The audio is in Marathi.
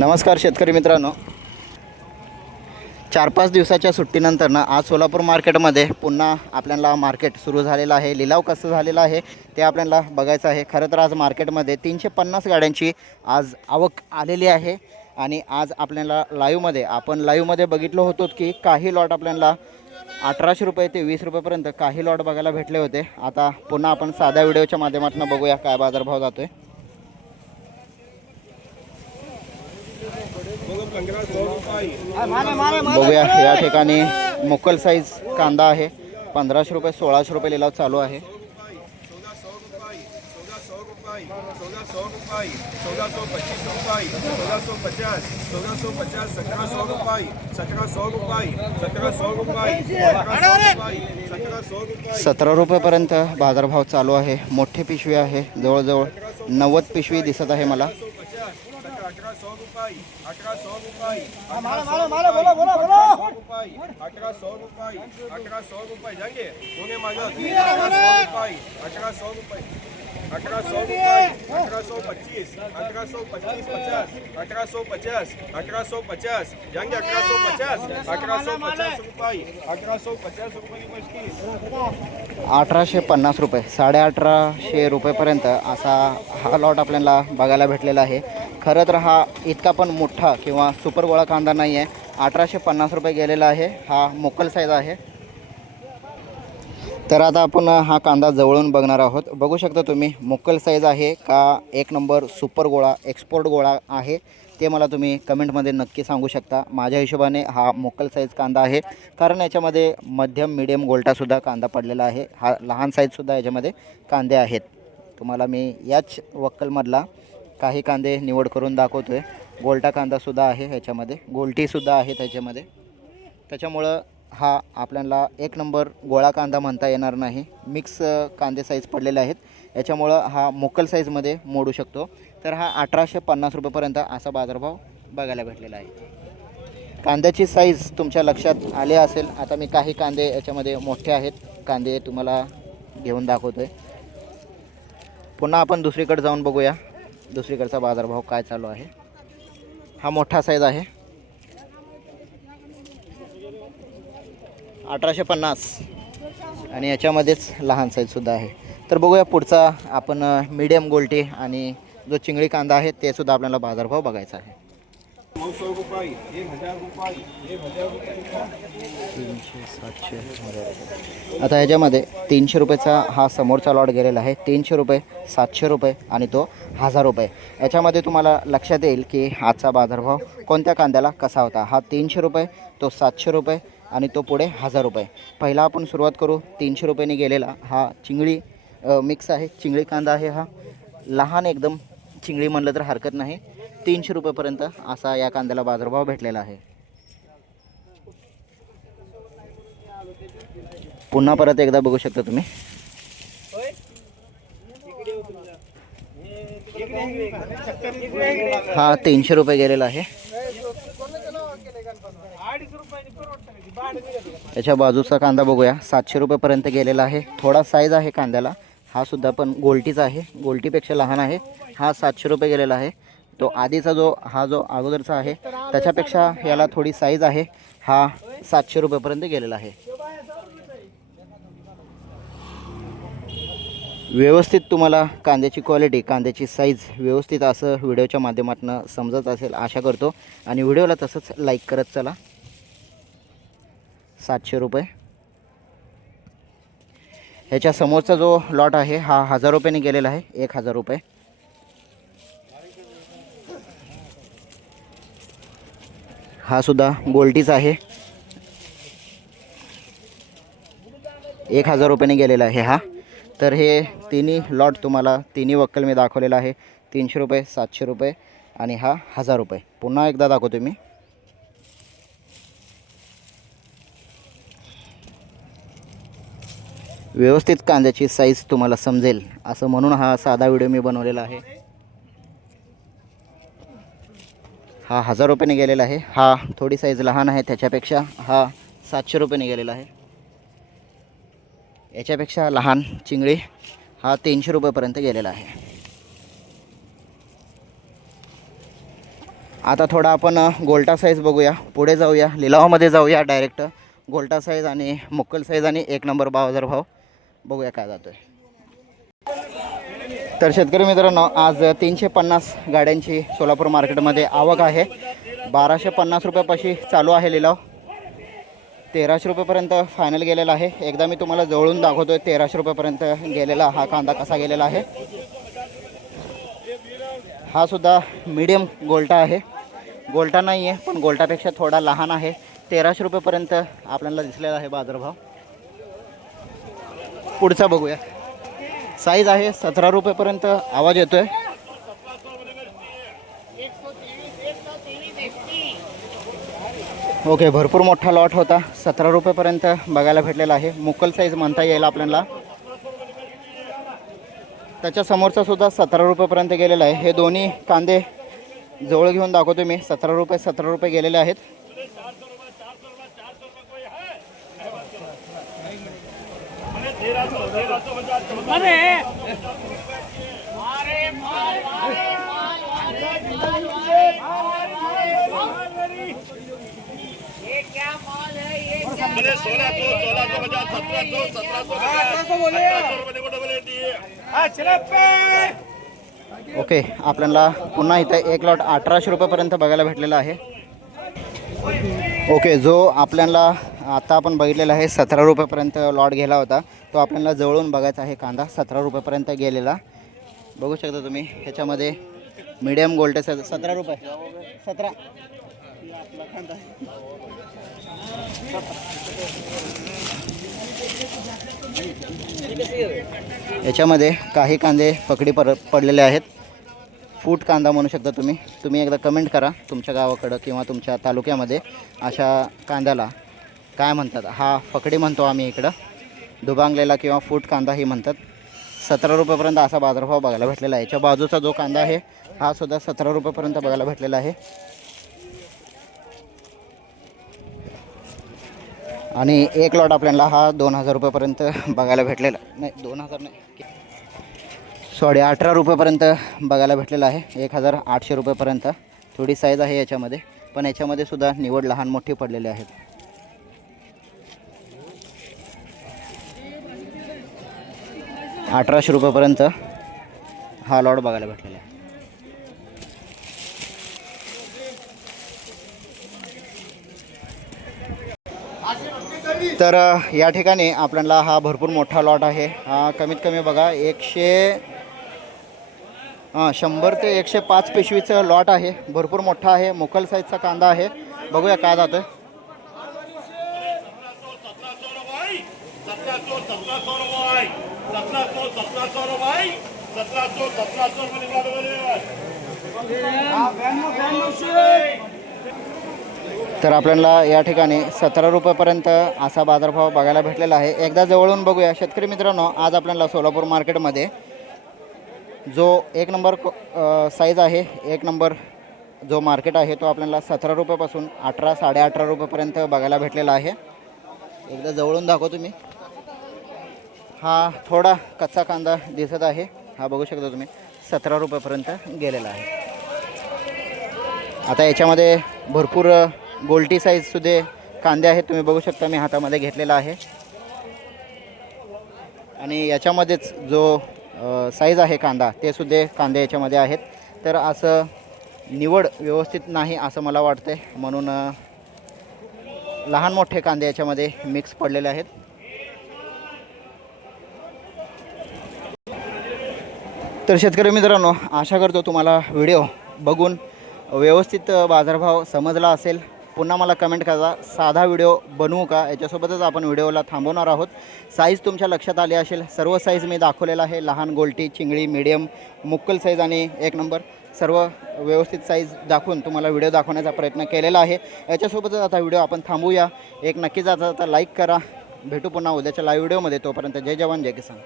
नमस्कार शेतकरी मित्रांनो, 4-5 दिवसाच्या सुट्टीनंतर ना आज सोलापूर मार्केटमध्ये पुन्हा आपल्याला मार्केट सुरू झालेलं आहे। लिलाव कसं झालेला आहे ते आपल्याला बघायचं आहे। खरं तर आज मार्केटमध्ये 350 गाड्यांची आज आवक आलेली आहे आणि आज आपल्याला लाईव्हमध्ये बघितलं होतं की काही लॉट आपल्याला 1800 रुपये ते 20 रुपयेपर्यंत काही लॉट बघायला भेटले होते। आता पुन्हा आपण साध्या व्हिडिओच्या माध्यमातून बघूया काय बाजारभाव जातोय। बघूया, या ठिकाणी मोकल साईज कांदा आहे 1500 रुपये 1600 रुपये लिलाव चालू आहे। 17 रुपयेपर्यंत बाजारभाव चालू आहे। मोठी पिशवी आहे, जवळजवळ 90 पिशवी दिसत आहे मला। 1800 रुपये 1800 रुपये 1800 रुपये जाएंगे होने मांगा 1800 रुपये 1825 1825 50 1850 1850 जाएंगे 1850 रुपये 1850 रुपये की 1850 रुपये 1850 रुपयेपर्यंत असा हा लॉट आपल्याला बघायला भेटलेला आहे। खरं तर हा इतका पण मोठा किंवा सुपर गोळा कांदा नाही आहे। 1850 रुपये गेलेला आहे। हा मोकल साईज आहे। तर आता आपण हा कांदा जवळून बघणार आहोत। बघू शकता तुम्ही, मोकल साईज आहे का एक नंबर सुपर गोळा एक्सपोर्ट गोळा आहे ते मला तुम्ही कमेंटमध्ये नक्की सांगू शकता। माझ्या हिशोबाने हा मोकल साईज कांदा आहे, कारण याच्यामध्ये मध्यम मीडियम गोल्टासुद्धा कांदा पडलेला आहे। हा लहान साईजसुद्धा याच्यामध्ये कांदे आहेत। तुम्हाला मी याच वक्कलमधला काही कांदे निवड करून दाखवतो आहे। गोल्टा कांदासुद्धा आहे ह्याच्यामध्ये, गोल्टीसुद्धा आहे त्याच्यामध्ये। त्याच्यामुळं हा आपल्याला एक नंबर गोळा कांदा म्हणता येणार नाही। मिक्स कांदे साईज पडलेले आहेत, याच्यामुळं हा मोकल साईजमध्ये मोडू शकतो। तर हा 1850 रुपयेपर्यंत असा बाजारभाव बघायला भेटलेला आहे। कांद्याची साईज तुमच्या लक्षात आले असेल। आता मी काही कांदे याच्यामध्ये मोठे आहेत कांदे तुम्हाला घेऊन दाखवतो आहे। पुन्हा आपण दुसरीकडे जाऊन बघूया दुसरीकडचा बाजारभाव काय चालू आहे। हा मोठा साईज आहे 1850 आणि याच्यामध्येच लहान साईजसुद्धा आहे। तर बघूया पुढचा आपण मीडियम गोल्टी आणि जो चिंगळी कांदा आहे ते सुद्धा आपल्याला बाजारभाव बघायचा आहे। 900 रुपये 1000 रुपये 1000 रुपये 300 700 आता ह्याच्यामध्ये 300 रुपयेचा हा समोरचा लॉट गेलेला आहे। 300 रुपये 700 रुपये आणि तो 1000 रुपये। याच्यामध्ये तुम्हाला लक्षात येईल की आजचा बाजारभाव कोणत्या कांद्याला कसा होता। हा 300 रुपये, तो 700 रुपये आणि तो पुढे 1000 रुपये। पहिला आपण सुरुवात करू 300 रुपयांनी गेलेला हा चिंगळी मिक्स आहे, चिंगळी कांदा आहे। हा लहान एकदम चिंगळी म्हणलं तर हरकत नाही। 300 रुपयेपर्यंत असा या कांद्याला बाजारभाव भेटलेला आहे। पुन्हा परत एकदा बघू शकता तुम्ही, हा 300 रुपये गेलेला आहे। याच्या बाजूचा कांदा बघूया 700 रुपयेपर्यंत गेलेला आहे। थोडा साईज आहे कांद्याला, हा सुद्धा पण गोल्टीचा आहे, गोल्टीपेक्षा लहान आहे। हा 700 रुपये गेलेला आहे। तो आधीचा जो अगोदरचा आहे त्याच्यापेक्षा याला थोडी साईज आहे। हा 700 रुपयेपर्यंत गेलेला आहे। व्यवस्थित तुम्हाला कांद्याची क्वालिटी, कांद्याची साईज व्यवस्थित असं व्हिडिओच्या माध्यमातून समजत असेल आशा करतो आणि व्हिडिओला तसंच लाईक करत चला। 700 रुपये। ह्याच्या समोरचा जो लॉट आहे हा 1000 रुपयांनी गेलेला आहे, 1000 रुपये। हा सुद्धा गोल्टीचा आहे, 1000 रुपयांनी गेलेला आहे हा। तर हे तिन्ही लॉट तुम्हाला तिन्ही वक्कल मी दाखवलेला आहे। 300 रुपये 700 रुपये आणि हा 1000 रुपये। पुन्हा एकदा दाखवतो मी, व्यवस्थित कांद्याची साईज तुम्हाला समजेल असं म्हणून हा साधा व्हिडिओ मी बनवलेला आहे। हा 1000 रुपयांनी गेलेला आहे। हा थोडी साईज लहान आहे त्याच्यापेक्षा, हा 700 रुपयांनी गेलेला आहे। याच्यापेक्षा लहान चिंगळी हा 300 रुपयेपर्यंत गेलेला आहे। आता थोडा आपण गोल्टा साईज बघूया, पुढे जाऊया, लिलावामध्ये जाऊया डायरेक्ट. गोल्टा साईज आणि मुक्कल साईज आणि 1 नंबर बाजारभाव बघूया काय जातो आहे. तर शेतकरी मित्रांनो, आज 350 गाड्यांची सोलापूर मार्केटमध्ये आवक आहे. 1250 रुपयापाशी चालू आहे लिलाव. 1300 रुपयेपर्यंत फायनल गेलेला आहे. एकदा मी तुम्हाला जवळून दाखवतो आहे 1300 रुपयेपर्यंत गेलेला हा कांदा कसा गेलेला आहे. हा सुद्धा मीडियम गोल्टा आहे, गोल्टा नाही आहे पण गोल्टापेक्षा थोडा लहान आहे. 1300 रुपयेपर्यंत आपल्याला दिसलेला आहे बाजारभाव. पुढचा बघूया. साईज आहे 17 रुपयेपर्यंत आवाज येतो आहे. ओके, भरपूर मोठा लॉट होता. 17 रुपयेपर्यंत बघायला भेटलेला आहे. मुक्कल साईज म्हणता येईल आपल्याला. त्याच्या समोरचा सुद्धा 17 रुपयेपर्यंत गेलेला आहे. हे दोन्ही कांदे जवळ घेऊन दाखवतो मी. 17 रुपये गेलेले आहेत. ओके, आपल्याला पुन्हा इथं एक लॉट 1800 रुपयेपर्यंत बघायला भेटलेला आहे. ओके, जो आपल्याला आता आपण बघितलेला आहे 17 रुपयेपर्यंत लॉट गेला होता, तो आपल्याला जवळून बघायचा आहे कांदा. 17 रुपयेपर्यंत गेलेला बघू शकता तुम्ही. ह्याच्यामध्ये मीडियम गोल्टे 17 रुपये 17 याच्यामध्ये काही कांदे पकडी पडलेले आहेत. फूट कांदा म्हणू शकता तुम्ही. तुम्ही एकदा कमेंट करा तुमच्या गावाकडं किंवा तुमच्या तालुक्यामध्ये अशा कांद्याला काय म्हणतात. हा पकडी म्हणतो आम्ही इकडं, दुबांगलेला किंवा फूट कांदाही म्हणतात. 17 रुपयेपर्यंत असा बाजारभाव बघायला भेटलेला आहे. याच्या बाजूचा जो कांदा आहे हा सुद्धा 17 रुपयेपर्यंत बघायला भेटलेला आहे. आणि एक लॉट आपल्याला हा 2000 रुपयेपर्यंत बघायला भेटलेला नाही, 2000 नाही, सॉरी 18 रुपयेपर्यंत बघायला भेटलेला आहे. 1800 रुपयेपर्यंत. थोडी साईज आहे याच्यामध्ये, पण याच्यामध्ये सुद्धा निवड लहान मोठी पडलेली आहेत. ₹1800 रुपयेपर्यंत हा लॉट बघायला भेटलेला आहे. तर या ठिकाणी आपल्याला हा भरपूर मोठा लॉट आहे. हा कमीत कमी बघा 100 ते 105 पिशवीचं लॉट आहे. भरपूर मोठा आहे. मुकल साईजचा कांदा आहे. बघूया काय जातोय. तर आपल्याला या ठिकाणी 17 रुपयेपर्यंत असा बाजारभाव बघायला भेटलेला आहे. एकदा जवळून बघूया शेतकरी मित्रांनो. आज आपल्याला सोलापूर मार्केटमध्ये जो 1 नंबर साईज आहे, 1 नंबर जो मार्केट आहे तो आपल्याला 17 रुपयापासून 18 18.5 रुपयेपर्यंत बघायला भेटलेला आहे. एकदा जवळून दाखवतो मी. हा थोडा कच्चा कांदा दिसत आहे. हा बघू शकता तुम्ही 17 रुपयेपर्यंत गेलेला आहे. आता याच्यामध्ये भरपूर गोल्टी साईजसुद्धा कांदे आहेत. तुम्ही बघू शकता मी हातामध्ये घेतलेला आहे. आणि याच्यामध्येच जो साईज आहे कांदा ते सुद्धा कांदे याच्यामध्ये आहेत. तर असं निवड व्यवस्थित नाही असं मला वाटतं, म्हणून लहान मोठे कांदे याच्यामध्ये मिक्स पडलेले आहेत. तर शेतकरी मित्रांनो, आशा करतो तुम्हाला व्हिडिओ बघून व्यवस्थित बाजारभाव समजला असेल. पुन्हा मला कमेंट करा, साधा व्हिडिओ बनवू का. याच्यासोबतच आपण व्हिडिओला थांबवणार आहोत. साईज तुमच्या लक्षात आली असेल. सर्व साईज मी दाखवलेला आहे. लहान गोल्टी, चिंगळी, मीडियम, मुक्कल साईज आणि 1 नंबर सर्व व्यवस्थित साईज दाखवून तुम्हाला व्हिडिओ दाखवण्याचा प्रयत्न केलेला आहे. याच्यासोबतच आता व्हिडिओ आपण थांबूया. एक नक्कीच आता लाईक करा. भेटू पुन्हा उद्याच्या लाईव्ह व्हिडिओमध्ये. तोपर्यंत जय जवान जय किसान.